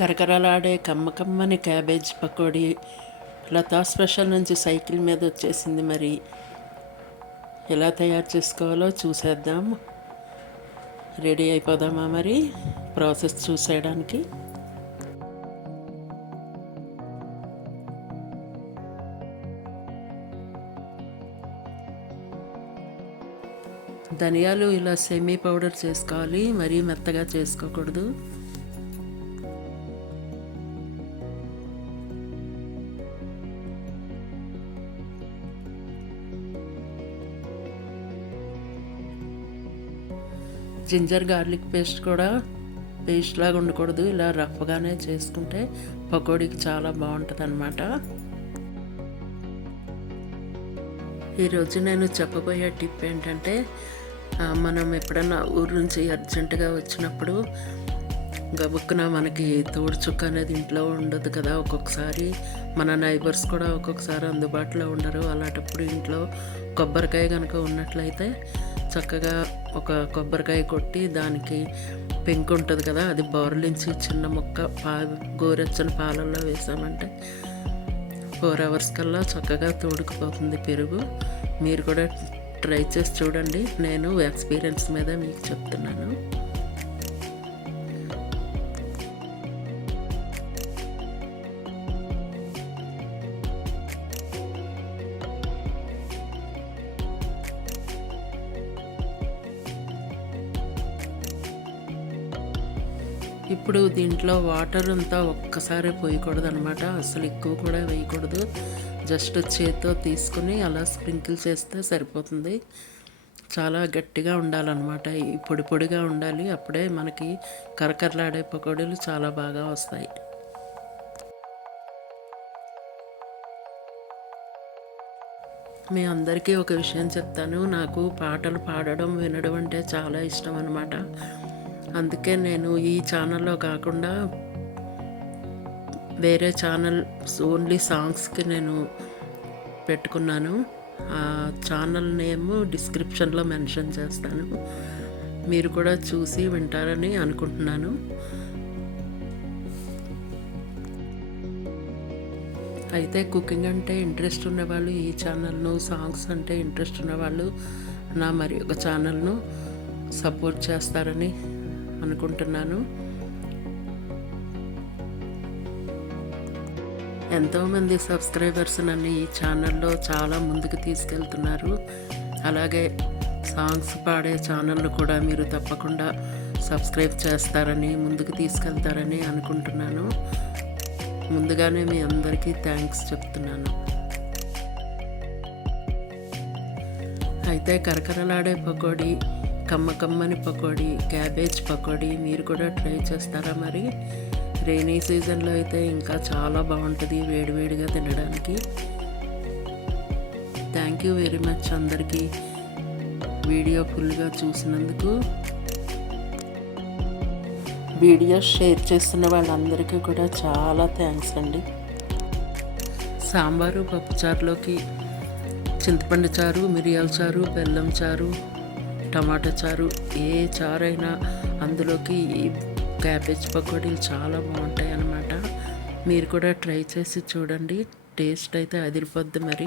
కరకరలాడే కమ్మకమ్మని cabbage pakodi Lata special నుంచి cycle మీద వచ్చేసింది. మరి ఎలా తయారు చేసుకోవాలో చూసేద్దాం. రెడీ అయిపోదామా? మరి ప్రాసెస్ చూసేయడానికి ధనియాలు ఇలా సెమీ పౌడర్ చేసుకోవాలి, మరీ మెత్తగా చేసుకోకూడదు. జింజర్ గార్లిక్ పేస్ట్ కూడా పేస్ట్ లాగా ఉండకూడదు, ఇలా రఫ్గానే చేసుకుంటే పకోడీకి చాలా బాగుంటుంది అన్నమాట. ఈరోజు నేను చెప్పబోయే టిప్ ఏంటంటే, మనం ఎప్పుడన్నా ఊరు నుంచి అర్జెంటుగా వచ్చినప్పుడు గబుక్కున మనకి తోడు చుక్క అనేది ఇంట్లో ఉండదు కదా. ఒక్కొక్కసారి మన నైబర్స్ కూడా ఒక్కొక్కసారి అందుబాటులో ఉండరు. అలాంటప్పుడు ఇంట్లో కొబ్బరికాయ కనుక ఉన్నట్లయితే చక్కగా ఒక కొబ్బరికాయ కొట్టి దానికి పెంకు ఉంటుంది కదా, అది బోర్లించి చిన్న ముక్క గోరెచ్చని పాలల్లో వేసామంటే 4 hours కల్లా చక్కగా తోడుకుపోతుంది పెరుగు. మీరు కూడా ట్రై చేసి చూడండి, నేను ఎక్స్పీరియన్స్ మీద మీకు చెప్తున్నాను. ఇప్పుడు దీంట్లో వాటర్ అంతా ఒక్కసారి పోయకూడదు అనమాట, అసలు ఎక్కువ కూడా వేయకూడదు. జస్ట్ చేతితో తీసుకుని అలా స్ప్రింకిల్ చేస్తే సరిపోతుంది. చాలా గట్టిగా ఉండాలన్నమాట, ఈ పొడి పొడిగా ఉండాలి. అప్పుడే మనకి కరకరలాడే పకోడీలు చాలా బాగా వస్తాయి. మీ అందరికీ ఒక విషయం చెప్తాను, నాకు పాటలు పాడడం వినడం అంటే చాలా ఇష్టం అన్నమాట. అందుకే నేను ఈ ఛానల్లో కాకుండా వేరే ఛానల్ ఓన్లీ సాంగ్స్కి నేను పెట్టుకున్నాను. ఆ ఛానల్ నేమ్ డిస్క్రిప్షన్లో మెన్షన్ చేస్తాను, మీరు కూడా చూసి వింటారని అనుకుంటున్నాను. అయితే కుకింగ్ అంటే ఇంట్రెస్ట్ ఉన్నవాళ్ళు ఈ ఛానల్ను, సాంగ్స్ అంటే ఇంట్రెస్ట్ ఉన్నవాళ్ళు నా మరి ఒక ఛానల్ను సపోర్ట్ చేస్తారని అనుకుంటున్నాను. ఎంతోమంది సబ్స్క్రైబర్స్ నన్ను ఈ ఛానల్లో చాలా ముందుకు తీసుకెళ్తున్నారు. అలాగే సాంగ్స్ పాడే ఛానల్ను కూడా మీరు తప్పకుండా సబ్స్క్రైబ్ చేస్తారని, ముందుకు తీసుకెళ్తారని అనుకుంటున్నాను. ముందుగానే మీ అందరికీ థ్యాంక్స్ చెప్తున్నాను. అయితే కరకరలాడే పకోడీ, కమ్మకమ్మని పకోడీ, క్యాబేజ్ పకోడీ మీరు కూడా ట్రై చేస్తారా? మరి రైనీ సీజన్లో అయితే ఇంకా చాలా బాగుంటుంది వేడివేడిగా తినడానికి. థ్యాంక్ యూ వెరీ మచ్ అందరికీ వీడియో ఫుల్గా చూసినందుకు. వీడియో షేర్ చేస్తున్న వాళ్ళందరికీ కూడా చాలా థ్యాంక్స్ అండి. సాంబారు పప్పుచారులోకి చింతపండు చారు, మిరియాల చారు, బెల్లం చారు, టమాటా చారు, ఏ చారైనా అందులోకి ఈ క్యాబేజ్ పకోడీలు చాలా బాగుంటాయి అన్నమాట. మీరు కూడా ట్రై చేసి చూడండి, టేస్ట్ అయితే అదిరిపోద్ది మరి.